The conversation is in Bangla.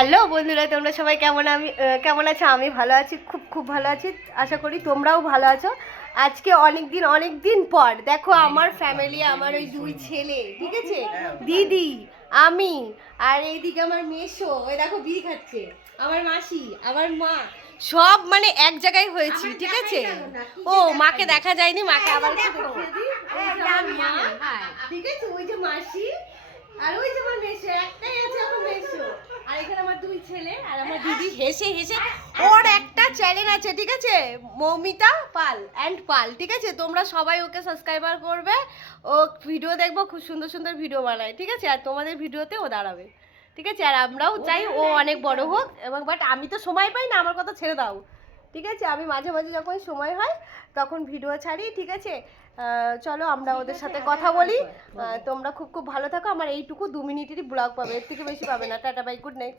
হ্যালো বন্ধুরা, তোমরা সবাই কেমন আছো? আমি ভালো আছি, খুব ভালো আছি। আশা করি তোমরাও ভালো আছো। আজকে অনেক দিন পর দেখো আমার ফ্যামিলি, আমার ওই দুই ছেলে, ঠিক আছে, দিদি, আমি, আর এইদিকে আমার মেসো, ওই দেখো বিড়ি খাচ্ছে, আমার মাসি, আমার মা, সব মানে এক জায়গায় হয়েছি, ঠিক আছে। ও মাকে দেখা যায়নি, মাকে আবার একটু দেখিয়ে দিই। ওই যে আমার মা, ঠিক আছে, ওই যে মাসি, আর ওই যে আমার মেসো, একটাই আছে এখন মেসো। আর এখানে আমার দুই ছেলে আর আমার দিদি হেসে ওর একটা চ্যানেল আছে, ঠিক আছে, মৌমিতা পাল অ্যান্ড পাল, ঠিক আছে। তোমরা সবাই ওকে সাবস্ক্রাইবার করবে। ও ভিডিও দেখবো, খুব সুন্দর ভিডিও বানায়, ঠিক আছে। আর তোমাদের ভিডিওতে ও দাঁড়াবে, ঠিক আছে। আর আমরাও চাই ও অনেক বড় হোক, এবং বাট আমি তো সময় পাই না, আমার কথা ছেড়ে দাও, ঠিক আছে। আমি মাঝে যখন সময় হয় তখন ভিডিও ছাড়ি, ঠিক আছে। চলো আমরা ওদের সাথে কথা বলি। তোমরা খুব ভালো থাকো। আমার এইটুকু 2 মিনিটেরই ব্লগ পাবে, এর থেকে বেশি পাবে না। Tata, bye, good night.